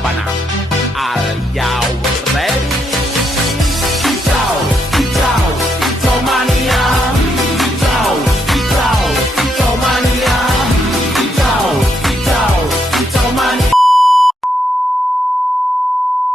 sabana. Are you ready? Kicau, kicau, kicau mania. Kicau, kicau, kicau mania. Kicau, kicau, kicau mania.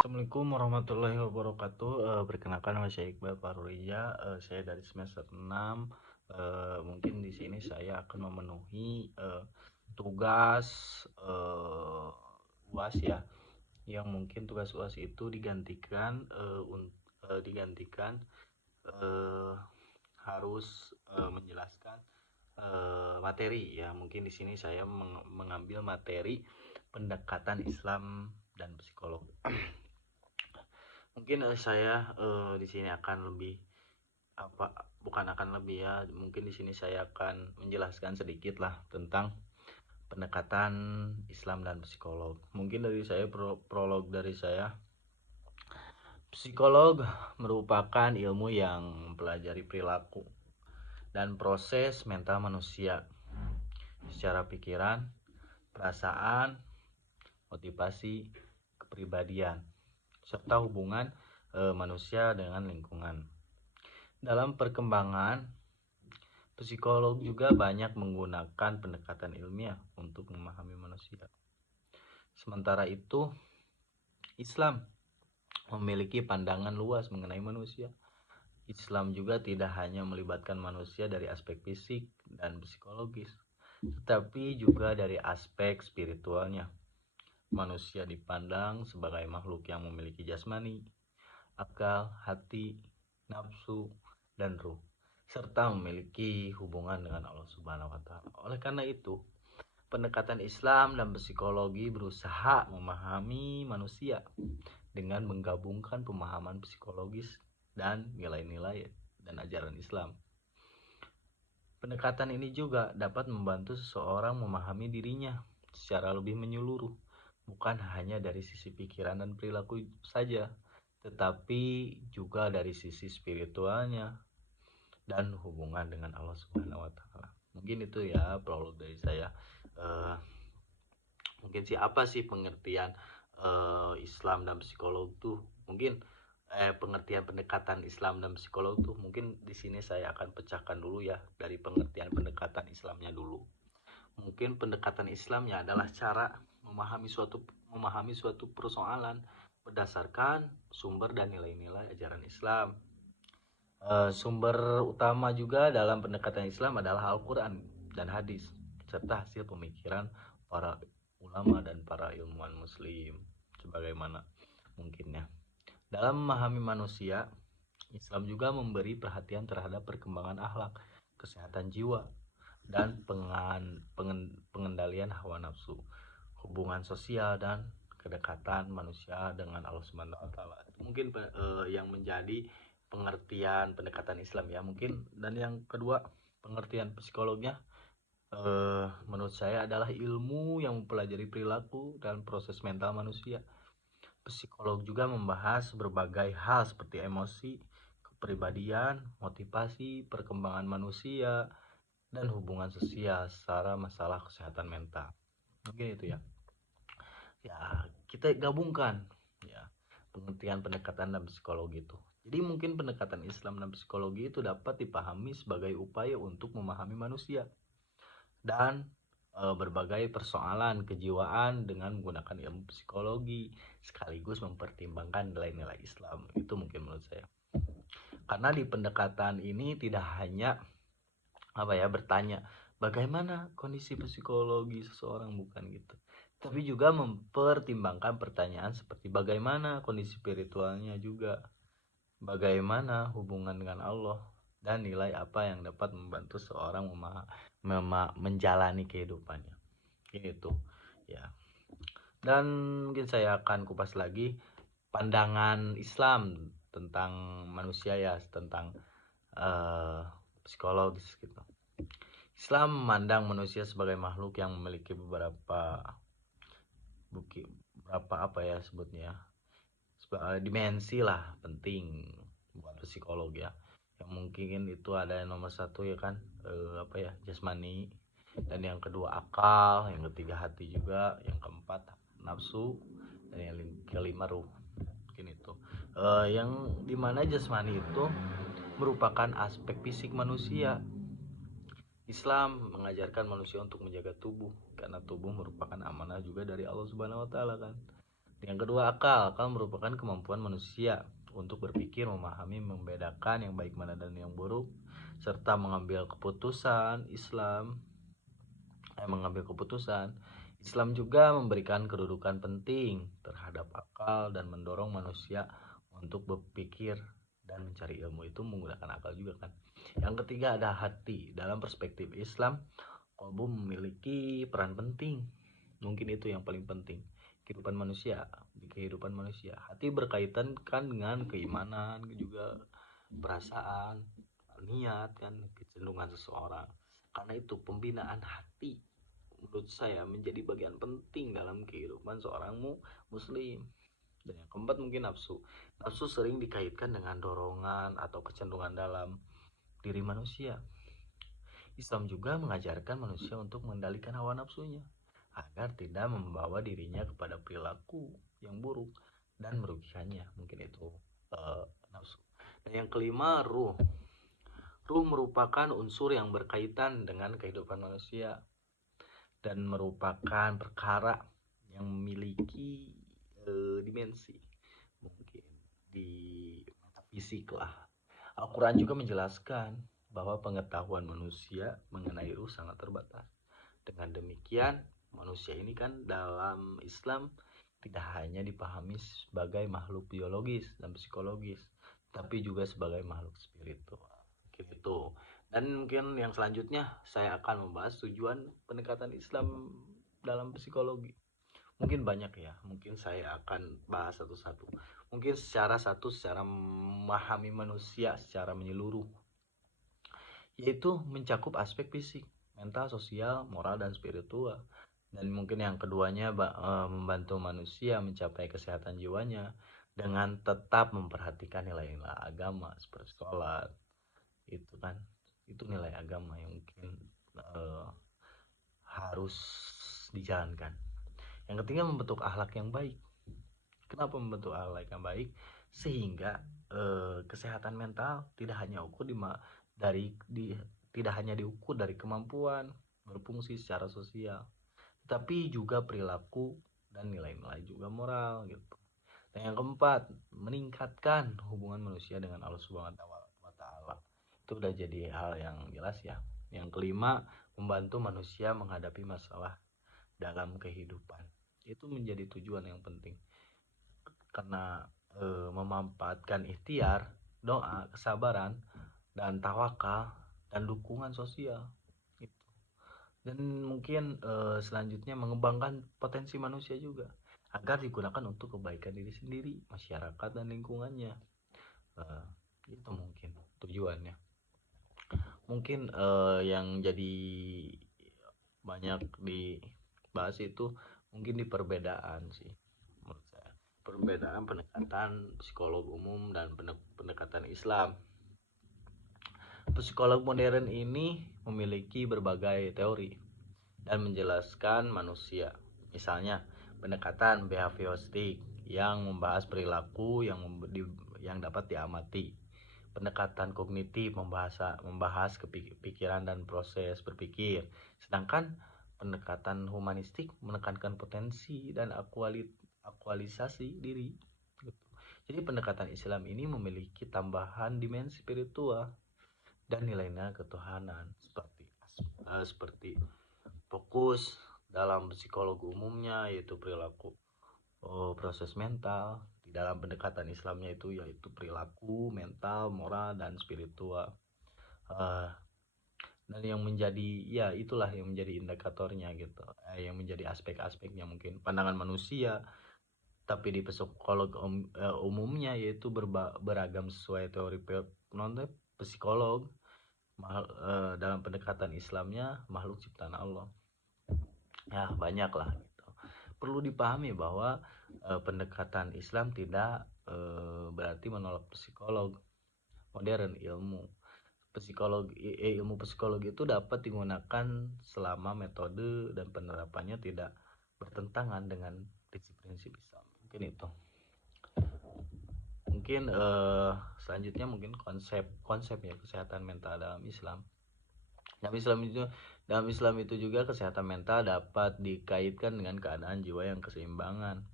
Assalamualaikum warahmatullahi wabarakatuh. Perkenalkan nama saya Iqbal Farurija. Saya dari semester 6. Mungkin di sini saya akan memenuhi tugas UAS ya. Yang mungkin tugas UAS itu digantikan harus menjelaskan materi ya. Mungkin di sini saya mengambil materi pendekatan Islam dan psikolog. Mungkin saya di sini akan lebih mungkin di sini saya akan menjelaskan sedikit lah tentang pendekatan Islam dan psikolog. Mungkin dari saya prolog dari saya. Psikolog merupakan ilmu yang mempelajari perilaku dan proses mental manusia secara pikiran, perasaan, motivasi, kepribadian, serta hubungan manusia dengan lingkungan. Dalam perkembangan, psikolog juga banyak menggunakan pendekatan ilmiah untuk memahami manusia. Sementara itu, Islam memiliki pandangan luas mengenai manusia. Islam juga tidak hanya melibatkan manusia dari aspek fisik dan psikologis, tetapi juga dari aspek spiritualnya. Manusia dipandang sebagai makhluk yang memiliki jasmani, akal, hati, nafsu, dan ruh, serta memiliki hubungan dengan Allah Subhanahu wa Ta'ala. Oleh karena itu, pendekatan Islam dan psikologi berusaha memahami manusia dengan menggabungkan pemahaman psikologis dan nilai-nilai dan ajaran Islam. Pendekatan ini juga dapat membantu seseorang memahami dirinya secara lebih menyeluruh, bukan hanya dari sisi pikiran dan perilaku saja, tetapi juga dari sisi spiritualnya dan hubungan dengan Allah Subhanahu wa Ta'ala. Mungkin itu ya prolog dari saya. Mungkin apa sih pengertian Islam dan psikolog tuh? Mungkin pengertian pendekatan Islam dan psikolog tuh mungkin di sini saya akan pecahkan dulu ya dari pengertian pendekatan Islamnya dulu. Mungkin pendekatan Islamnya adalah cara memahami suatu persoalan berdasarkan sumber dan nilai-nilai ajaran Islam. Sumber utama juga dalam pendekatan Islam adalah Al-Quran dan hadis, serta hasil pemikiran para ulama dan para ilmuwan muslim. Sebagaimana mungkinnya dalam memahami manusia, Islam juga memberi perhatian terhadap perkembangan akhlak, kesehatan jiwa, dan pengendalian hawa nafsu, hubungan sosial, dan kedekatan manusia dengan Allah Subhanahu wa Ta'ala. Mungkin yang menjadi pengertian pendekatan Islam ya. Mungkin dan yang kedua, pengertian psikolognya menurut saya adalah ilmu yang mempelajari perilaku dan proses mental manusia. Psikolog juga membahas berbagai hal seperti emosi, kepribadian, motivasi, perkembangan manusia, dan hubungan sosial serta masalah kesehatan mental. Mungkin itu ya. Ya, kita gabungkan ya pengertian pendekatan dan psikologi itu. Jadi mungkin pendekatan Islam dan psikologi itu dapat dipahami sebagai upaya untuk memahami manusia dan berbagai persoalan kejiwaan dengan menggunakan ilmu psikologi sekaligus mempertimbangkan nilai-nilai Islam. Itu mungkin menurut saya. Karena di pendekatan ini tidak hanya bertanya bagaimana kondisi psikologi seseorang, bukan gitu, tapi juga mempertimbangkan pertanyaan seperti bagaimana kondisi spiritualnya juga, bagaimana hubungan dengan Allah, dan nilai apa yang dapat membantu seorang menjalani kehidupannya. Ini tuh ya. Dan mungkin saya akan kupas lagi pandangan Islam tentang manusia ya, tentang psikologis gitu. Islam memandang manusia sebagai makhluk yang memiliki beberapa dimensi lah penting buat psikolog ya. Yang mungkin itu ada yang nomor satu ya kan jasmani, dan yang kedua akal, yang ketiga hati juga, yang keempat nafsu, Dan yang kelima ruh, mungkin itu. Yang dimana jasmani itu merupakan aspek fisik manusia. Islam mengajarkan manusia untuk menjaga tubuh karena tubuh merupakan amanah juga dari Allah Subhanahu wa taala kan. Yang kedua akal. Akal merupakan kemampuan manusia untuk berpikir, memahami, membedakan yang baik mana dan yang buruk serta mengambil keputusan. Mengambil keputusan. Islam juga memberikan kedudukan penting terhadap akal dan mendorong manusia untuk berpikir dan mencari ilmu itu menggunakan akal juga kan. Yang ketiga ada hati. Dalam perspektif Islam, kalbu memiliki peran penting. Mungkin itu yang paling penting kehidupan manusia, di kehidupan manusia. Hati berkaitan kan dengan keimanan, juga perasaan, niat kan, kecenderungan seseorang. Karena itu pembinaan hati menurut saya menjadi bagian penting dalam kehidupan seorang muslim. Dan yang keempat mungkin nafsu. Nafsu sering dikaitkan dengan dorongan atau kecenderungan dalam diri manusia. Islam juga mengajarkan manusia untuk mengendalikan hawa nafsunya agar tidak membawa dirinya kepada perilaku yang buruk dan merugikannya. Mungkin itu nafsu. Dan yang kelima ruh. Ruh merupakan unsur yang berkaitan dengan kehidupan manusia dan merupakan perkara yang memiliki dimensi, mungkin di metafisik lah. Al-Quran juga menjelaskan bahwa pengetahuan manusia mengenai ruh sangat terbatas. Dengan demikian, manusia ini kan dalam Islam tidak hanya dipahami sebagai makhluk biologis dan psikologis, tapi juga sebagai makhluk spiritual. Gitu. Dan mungkin yang selanjutnya saya akan membahas tujuan pendekatan Islam dalam psikologi. Mungkin banyak ya, mungkin saya akan bahas satu-satu. Mungkin secara memahami manusia secara menyeluruh, yaitu mencakup aspek fisik, mental, sosial, moral, dan spiritual. Dan mungkin yang keduanya membantu manusia mencapai kesehatan jiwanya dengan tetap memperhatikan nilai-nilai agama seperti sholat, itu kan, itu nilai agama yang mungkin harus dijalankan. Yang ketiga membentuk akhlak yang baik. Kenapa membentuk akhlak yang baik? Sehingga kesehatan mental tidak hanya diukur dari kemampuan berfungsi secara sosial, tapi juga perilaku dan nilai-nilai juga moral gitu. Dan yang keempat, meningkatkan hubungan manusia dengan Allah Subhanahu wa taala. Itu udah jadi hal yang jelas ya. Yang kelima, membantu manusia menghadapi masalah dalam kehidupan. Itu menjadi tujuan yang penting. Karena memanfaatkan ikhtiar, doa, kesabaran, dan tawakal dan dukungan sosial. Gitu. Dan mungkin selanjutnya mengembangkan potensi manusia juga agar digunakan untuk kebaikan diri sendiri, masyarakat, dan lingkungannya. Itu mungkin tujuannya. Mungkin yang jadi banyak dibahas itu mungkin di perbedaan sih menurut saya. Perbedaan pendekatan psikolog umum dan pendekatan Islam. Psikolog modern ini memiliki berbagai teori dan menjelaskan manusia. Misalnya pendekatan behavioristik yang membahas perilaku yang dapat diamati. Pendekatan kognitif membahas pikiran dan proses berpikir. Sedangkan pendekatan humanistik menekankan potensi dan aktualisasi diri. Jadi pendekatan Islam ini memiliki tambahan dimensi spiritual dan nilai-nilai ketuhanan seperti fokus dalam psikologi umumnya yaitu perilaku, proses mental. Di dalam pendekatan Islamnya itu yaitu perilaku, mental, moral, dan spiritual. Dan yang menjadi itulah yang menjadi indikatornya gitu, yang menjadi aspek-aspeknya mungkin pandangan manusia. Tapi di psikolog umumnya yaitu beragam sesuai teori psikolog. Dalam pendekatan Islamnya makhluk ciptaan Allah. Ya banyak lah gitu. Perlu dipahami bahwa pendekatan Islam tidak berarti menolak psikolog modern. Ilmu psikologi itu dapat digunakan selama metode dan penerapannya tidak bertentangan dengan prinsip-prinsip Islam. mungkin itu. Mungkin selanjutnya mungkin konsep ya kesehatan mental dalam Islam. Dalam Islam itu juga kesehatan mental dapat dikaitkan dengan keadaan jiwa yang keseimbangan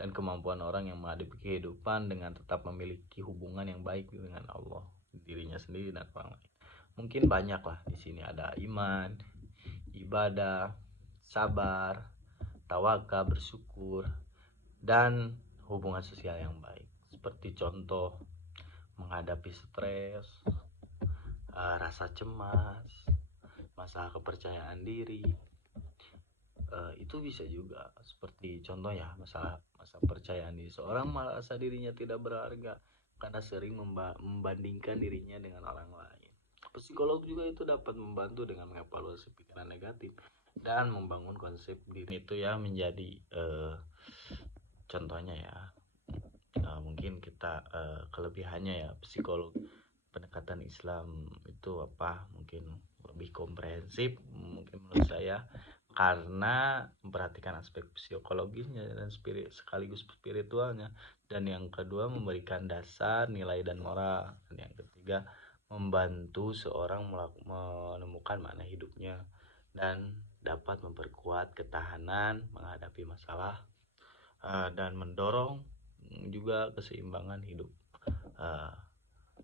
dan kemampuan orang yang menghadapi kehidupan dengan tetap memiliki hubungan yang baik dengan Allah, dirinya sendiri dan orang lain. Mungkin banyak lah di sini, ada iman, ibadah, sabar, tawakal, bersyukur, dan hubungan sosial yang baik. Seperti contoh menghadapi stres, rasa cemas, masalah kepercayaan diri, itu bisa juga seperti contoh ya masalah percayaan diri. Seorang merasa dirinya tidak berharga karena sering membandingkan dirinya dengan orang lain. Psikolog juga itu dapat membantu dengan mengevaluasi pikiran negatif dan membangun konsep diri itu ya, menjadi contohnya ya. Mungkin kita kelebihannya ya, psikolog pendekatan Islam itu apa, mungkin lebih komprehensif mungkin menurut saya, karena memperhatikan aspek psikologisnya dan sekaligus spiritualnya. Dan yang kedua, memberikan dasar nilai dan moral. Dan yang ketiga, membantu seorang menemukan makna hidupnya dan dapat memperkuat ketahanan menghadapi masalah, dan mendorong juga keseimbangan hidup.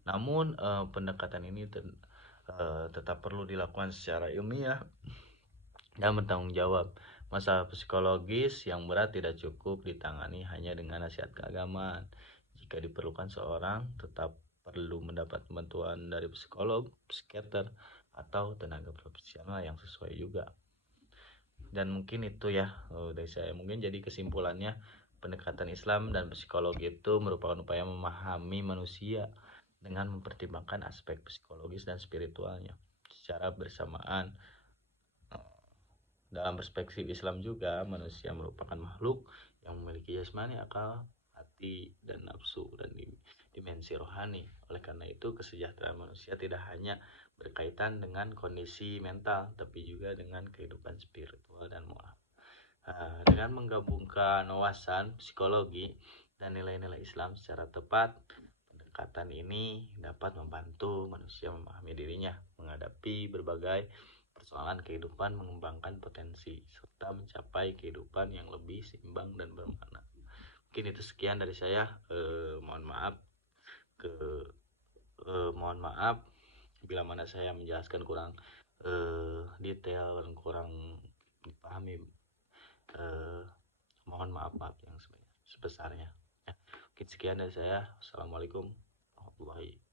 Namun pendekatan ini tetap perlu dilakukan secara ilmiah dan bertanggung jawab. Masalah psikologis yang berat tidak cukup ditangani hanya dengan nasihat keagamaan. Jika diperlukan, seorang tetap perlu mendapat bantuan dari psikolog, psikiater, atau tenaga profesional yang sesuai juga. Dan mungkin itu ya dari saya. Mungkin jadi kesimpulannya, pendekatan Islam dan psikologi itu merupakan upaya memahami manusia dengan mempertimbangkan aspek psikologis dan spiritualnya secara bersamaan. Dalam perspektif Islam juga, manusia merupakan makhluk yang memiliki jasmani, akal, hati, dan nafsu, dan dimensi rohani. Oleh karena itu, kesejahteraan manusia tidak hanya berkaitan dengan kondisi mental, tapi juga dengan kehidupan spiritual dan moral. Dengan menggabungkan wawasan psikologi dan nilai-nilai Islam secara tepat, pendekatan ini dapat membantu manusia memahami dirinya, menghadapi berbagai persoalan kehidupan, mengembangkan potensi, serta mencapai kehidupan yang lebih seimbang dan bermakna. Mungkin itu sekian dari saya. Mohon maaf bila mana saya menjelaskan kurang detail dan kurang dipahami. Mohon maaf yang sebesarnya. Mungkin sekian dari saya. Assalamualaikum warahmatullahi wabarakatuh.